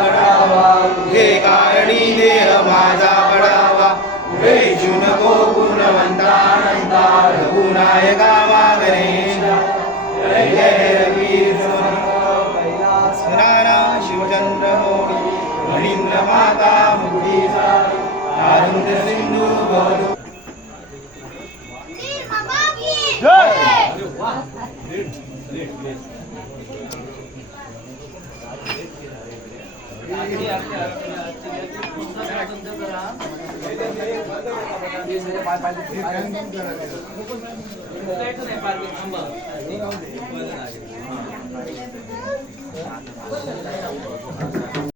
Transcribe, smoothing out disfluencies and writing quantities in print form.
घडावा तुझे कारणी देह माझा पडावा वेचू नको गुणवंता अनंता रघुनायका मागणेशा जय जय रघुवीर कैलास नाना शिवचंद्र मोडी मणींद्र माता मुक्ती तारुण्य सिंधू गौरव जय